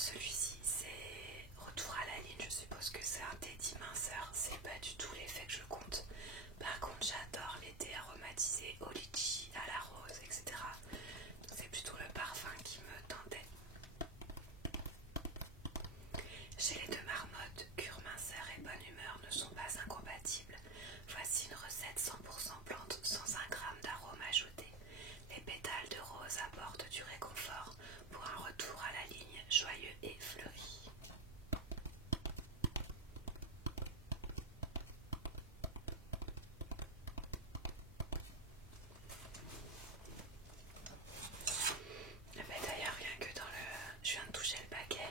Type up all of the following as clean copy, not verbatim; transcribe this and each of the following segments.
celui-ci c'est retour à la ligne, je suppose que c'est un thé minceur, c'est pas du tout l'effet que je compte. Par contre j'adore les thés aromatisés au litchi, à la rose, etc. Donc c'est plutôt le parfum qui me tentait. Chez les deux marmottes, cure, minceur et bonne humeur ne sont pas incompatibles. Voici une recette 100% plante sans un gramme d'arôme ajouté. Les pétales de rose apportent du réconfort pour un retour à la ligne joyeux et fleuri. D'ailleurs, rien que dans le... Je viens de toucher le paquet.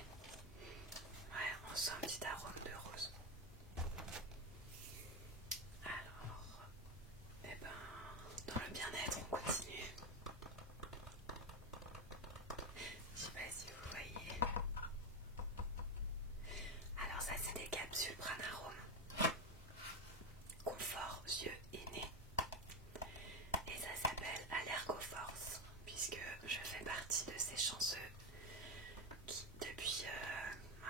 Ouais, on sent un petit arôme de rose. Alors, dans le bien-être, on continue. Je sais pas si vous voyez. Alors ça, c'est des capsules Pranarome. Confort, yeux et nez. Et ça s'appelle Allergoforce, puisque je fais partie de ces chanceux qui, depuis,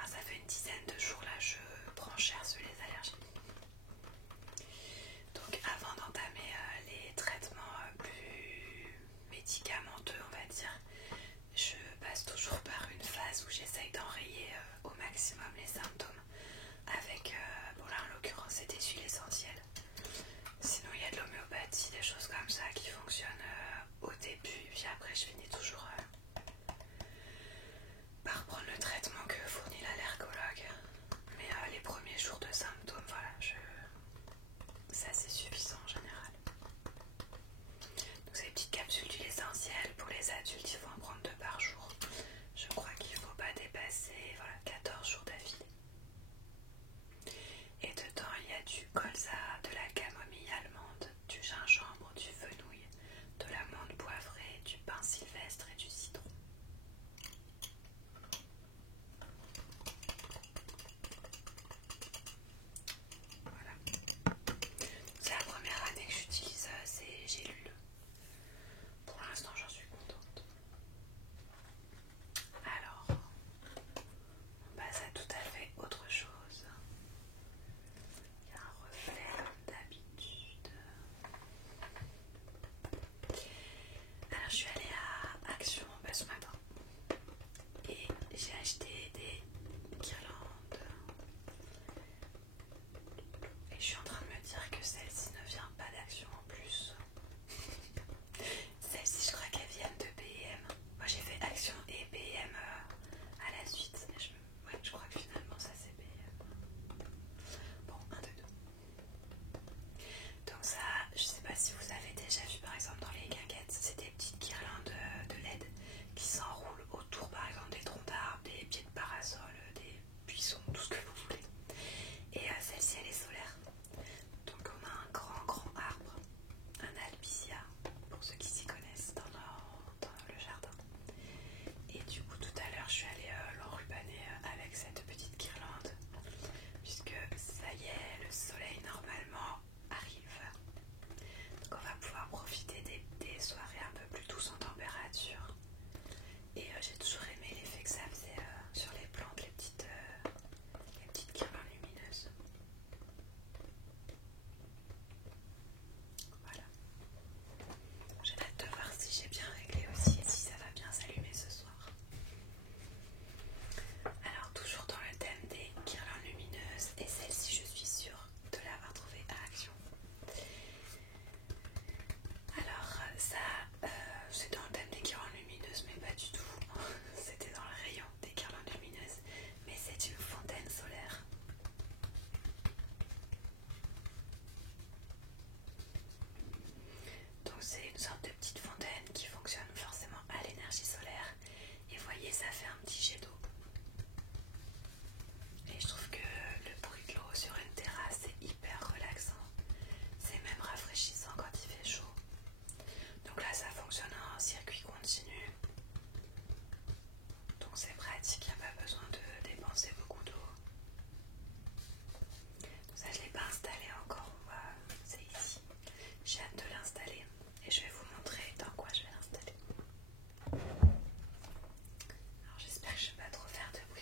ça fait une dizaine de jours là, je prends cher sur les allergies. Donc avant d'entamer les traitements plus médicamenteux, on va dire, je passe toujours par une phase où j'essaye d'enrayer au maximum les symptômes avec, bon là en l'occurrence c'est des huiles essentielles. Sinon il y a de l'homéopathie, des choses comme ça qui fonctionnent au début, puis après je finis toujours par prendre le traitement que fournit l'allergologue. Mais les premiers jours de symptômes, voilà, c'est assez suffisant en général. Donc c'est des petites capsules d'huile essentielle. Pour les adultes, il faut en prendre 2 par jour. Je crois qu'il ne faut pas dépasser 14 jours d'affilée. Et dedans, il y a du colza, de la camomille allemande, du gingembre, du fenouil, de la menthe poivrée, du pin sylvestre et du citron. Voilà. C'est la première année que j'utilise ces gélules. Pour l'instant, j'en suis contente. Alors, on passe à tout à fait autre chose. Il y a un reflet comme d'habitude. Alors, je suis allée à Action ce matin et j'ai acheté des guirlandes. Et je suis en train de me dire que celle-ci ne vient pas d'Action en plus. Celle-ci, je crois qu'elles viennent de B&M. Moi, j'ai fait Action et B&M à la suite. Je crois que finalement, ça c'est B&M. Bon, un, deux, deux. Donc ça, je sais pas si vous avez déjà vu par exemple dans les guinguettes, c'est des petites guirlandes de LED qui s'enroulent autour par exemple des troncs d'arbres, des pieds de parasol, des buissons, tout ce que vous voulez. Et celle-ci elle est solaire. Donc on a un grand arbre, un albizia, pour ceux qui s'y connaissent dans le jardin. Et du coup tout à l'heure je suis allée l'enrubaner avec cette petite guirlande, puisque ça y est, le soleil normalement arrive. Donc on va pouvoir profiter des soirées un peu plus douces en température. Et j'ai toujours aimé l'effet que ça faisait sur les plantes, les petites guirlandes lumineuses. Voilà. J'ai hâte de voir si j'ai bien réglé aussi et si ça va bien s'allumer ce soir. Alors toujours dans le thème des guirlandes lumineuses, et celle-ci je suis sûre de l'avoir trouvée à Action. Alors ça, c'est dans le thème des guirlandes lumineuses, mais pas du tout. C'était dans le rayon des guirlandes lumineuses, mais c'est une fontaine solaire. Donc c'est une sorte de petite fontaine qui fonctionne forcément à l'énergie solaire. Et vous voyez, ça fait un petit jet d'eau. Et je trouve que le bruit de l'eau sur une terrasse est hyper relaxant. C'est même rafraîchissant quand il fait chaud. Donc là ça fonctionne en circuit continu. Donc c'est pratique, il n'y a pas besoin de dépenser beaucoup d'eau. Ça je ne l'ai pas installé encore, c'est ici. J'ai hâte de l'installer et je vais vous montrer dans quoi je vais l'installer. Alors j'espère que je ne vais pas trop faire de bruit.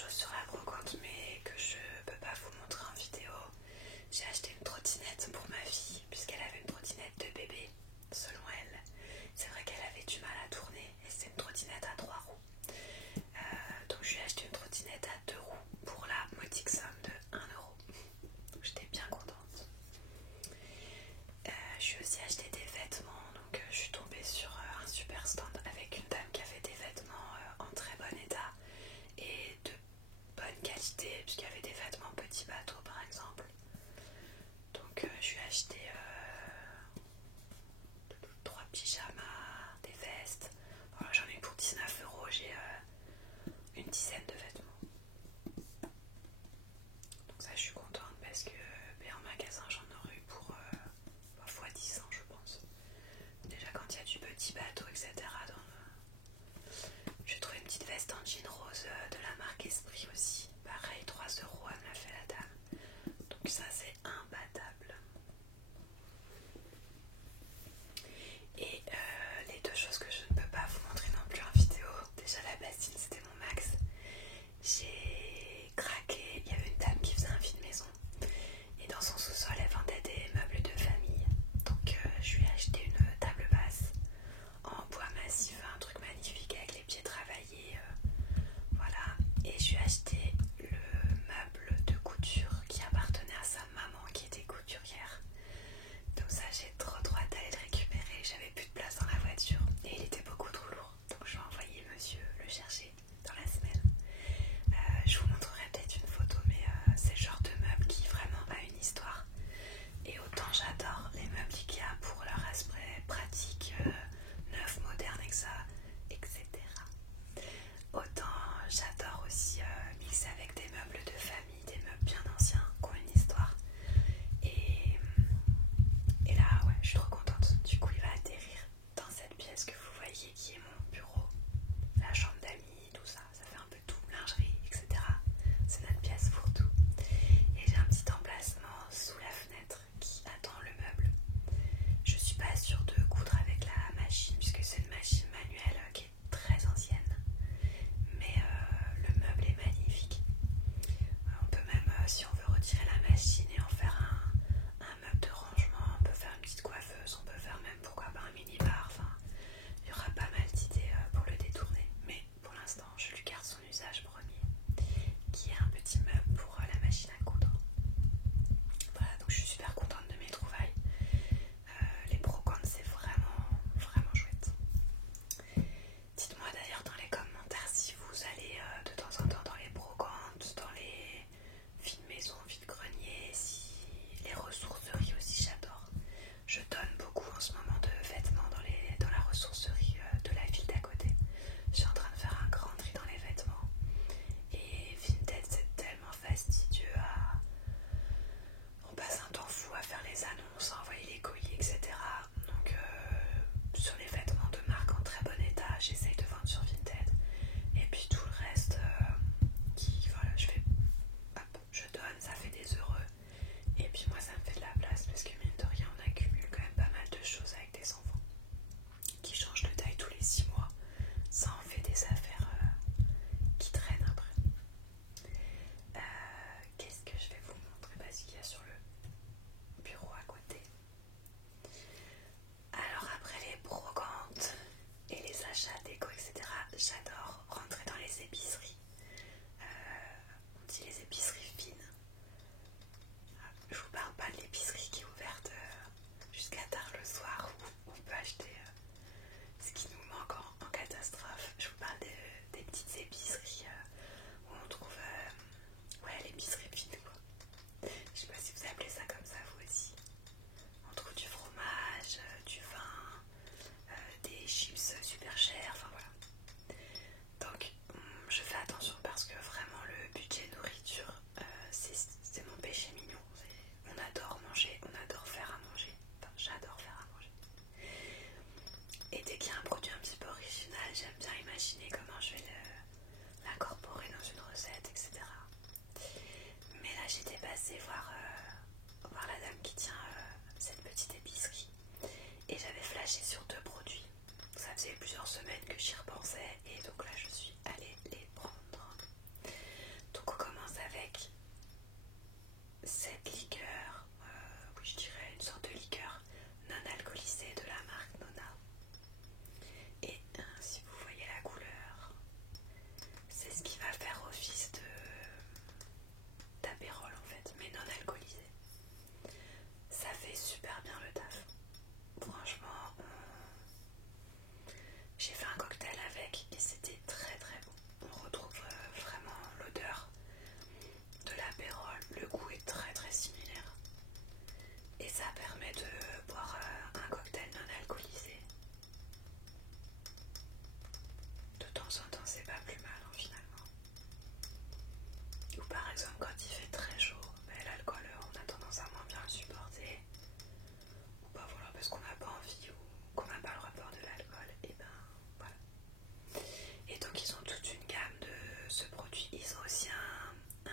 choses sur la brocante mais que je peux pas vous montrer en vidéo. J'ai acheté une trottinette pour ma fille puisqu'elle avait une trottinette de bébé selon elle. C'est vrai qu'elle avait du mal à tourner et c'est une trottinette à 3 roues. Donc je lui ai acheté une trottinette à 2 roues pour la modique somme de 1 euro. Donc j'étais bien contente. Je lui ai aussi acheté des vêtements, donc je suis tombée sur un super stand avec une dame qui avait des vêtements en très bon état et de bonne qualité puisqu'il y avait des vêtements petits bateaux par exemple. Donc je lui ai acheté 3 pyjamas, des vestes. Voilà, j'en ai eu pour 19 euros, j'ai une dizaine de vêtements. Donc ça je suis contente parce que en magasin j'en aurais eu pour fois 10 ans je pense. Déjà quand il y a du petit bateau etc. J'ai trouvé une petite veste en jean rose de la marque Esprit aussi. Pareil 3 euros elle me l'a fait la dame. Donc ça c'est imbattable. Et les deux choses que je ne peux pas vous montrer non plus en vidéo. Déjà la bassine c'était mon max. ça permet de boire un cocktail non alcoolisé. De temps en temps, c'est pas plus mal hein, finalement. Ou par exemple, quand il fait très chaud, l'alcool, on a tendance à moins bien le supporter. Ou bah voilà, parce qu'on n'a pas envie ou qu'on n'a pas le rapport de l'alcool. Et ben voilà. Et donc, ils ont toute une gamme de ce produit. Ils ont aussi un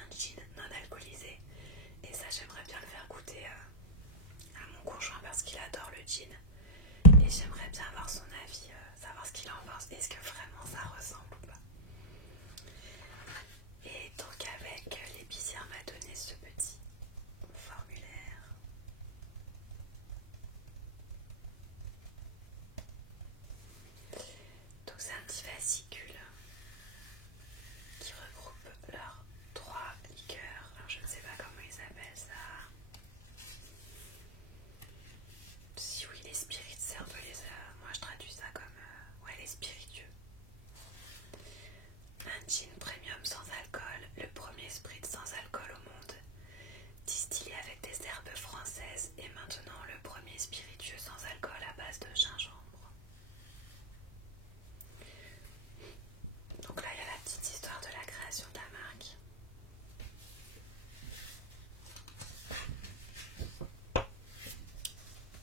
gin non alcoolisé. Et ça, j'aimerais bien le faire goûter à mon conjoint parce qu'il adore le gin. Et j'aimerais bien avoir son avis, savoir ce qu'il en pense. Est-ce que vraiment ça ressemble ou pas? Et donc avec l'épicière m'a donné ce petit formulaire. Donc c'est un petit fascicule qui regroupe leurs 3 liqueurs. Alors je ne sais pas comment ils appellent ça. Si oui, les spirits, c'est un peu les... moi je traduis ça comme... ouais, les spiritueux. Un gin premium sans alcool, le premier sprit sans alcool au monde. Distillé avec des herbes françaises et maintenant le premier spiritueux sans alcool à base de gingembre. Donc là il y a la petite histoire de la création de la marque.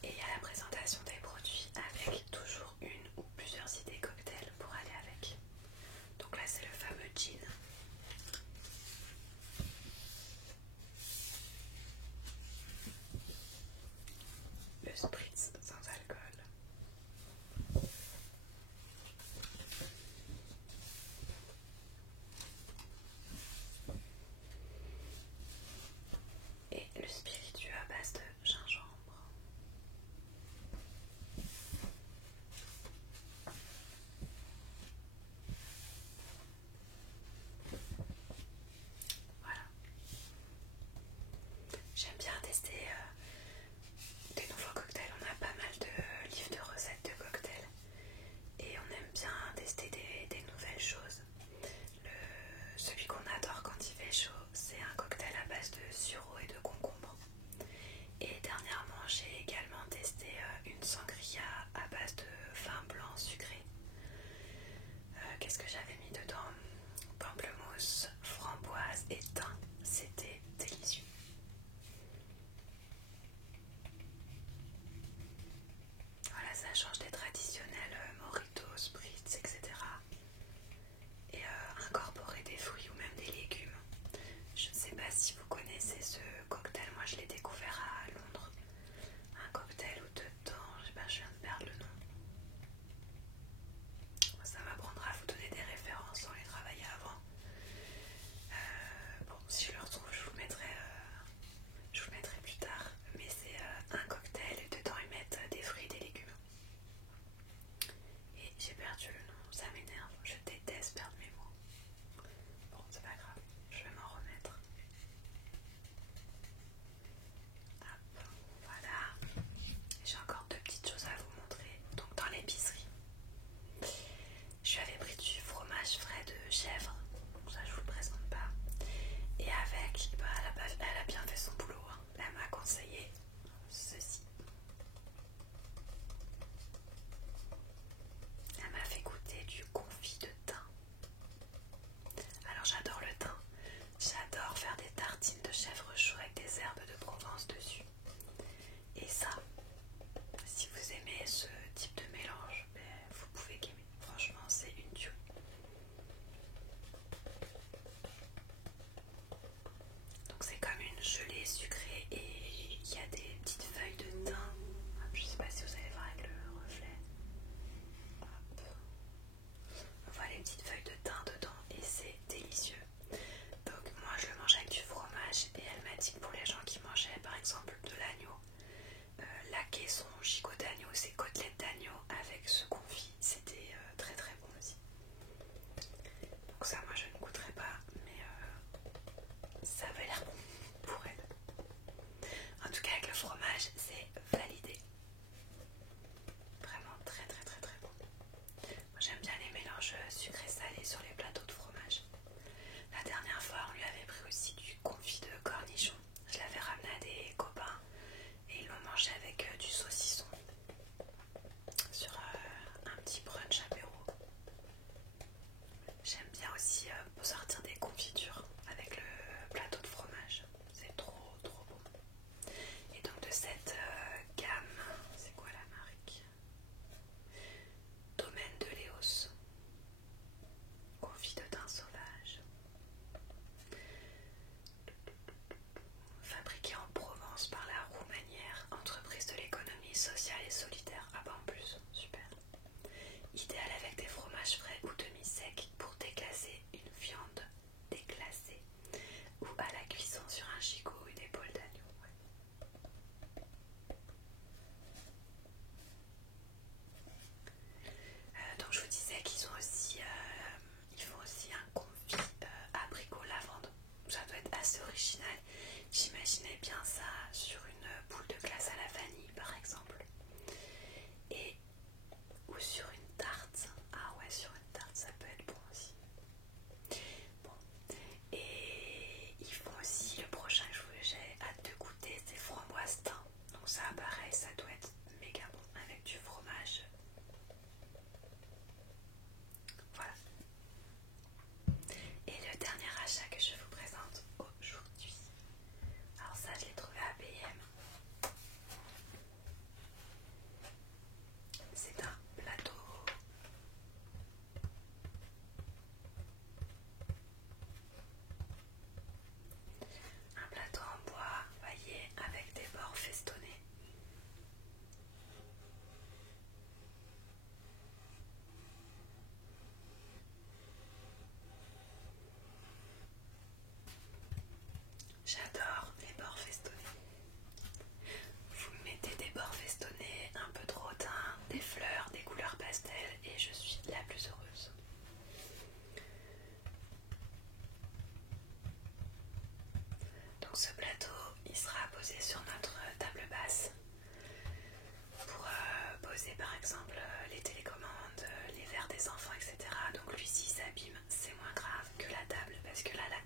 Et il y a la présentation des produits avec toujours une ou plusieurs idées cocktails pour aller avec. Donc là c'est le fameux gin. Le spritz sans alcool. Et le spiritueux à base de gingembre. Voilà. J'aime bien tester des nouveaux cocktails. On a pas mal de livres de recettes de cocktails. Et on aime bien tester des nouvelles choses. Celui qu'on adore quand il fait chaud, c'est un cocktail à base de sureau et de concombre. Et dernièrement, j'ai également testé une sangria à base de vin blanc sucré. Qu'est-ce que j'avais mis dedans? Pamplemousse, framboise et thym. C'était délicieux. Voilà, ça change des traditionnels mojitos, spritz, etc. Et incorporer des fruits ou même des légumes. Je ne sais pas si vous connaissez ce cocktail, moi je l'ai découvert à Londres. Un cocktail où dedans, je viens de perdre le nom. Ça m'apprendra à vous donner des références sans les travailler avant. Bon, si je le retrouve, je vous le mettrai plus tard. Mais c'est un cocktail et dedans ils mettent des fruits et des légumes. Et j'ai perdu le nom, ça m'énerve, je déteste perdre mes mots. Bon, c'est pas grave, je vais m'en remettre. Hop, voilà. J'ai encore 2 petites choses à vous montrer. Donc dans l'épicerie, je lui avais pris du fromage frais de chèvre. Ça je vous le présente pas. Et avec, elle a bien fait son boulot. Hein. Elle m'a conseillé ceci. Elle m'a fait goûter du confit de thym. Alors j'adore le thym. J'adore faire des tartines de chèvre chaud avec des herbes de Provence dessus. Et ça, si vous aimez ce type de mélange, vous pouvez aimer. Franchement, c'est une tuerie. Donc c'est comme une gelée sucrée et il y a des petites feuilles de thym. Je sais pas si vous allez voir avec le reflet. Hop. On voit les petites feuilles de thym dedans et c'est délicieux. Donc moi je le mange avec du fromage et elle m'a dit que pour les gens qui mangeaient par exemple de l'agneau, la caisson gigot d'agneau, c'est côtelettes d'agneau avec ce confit, c'était très très bon aussi. Donc ça moi je ne goûterai pas, mais ça avait l'air bon pour elle. En tout cas avec le fromage c'est Donc ce plateau, il sera posé sur notre table basse pour poser par exemple les télécommandes, les verres des enfants, etc. Donc lui s'il s'abîme, c'est moins grave que la table parce que là la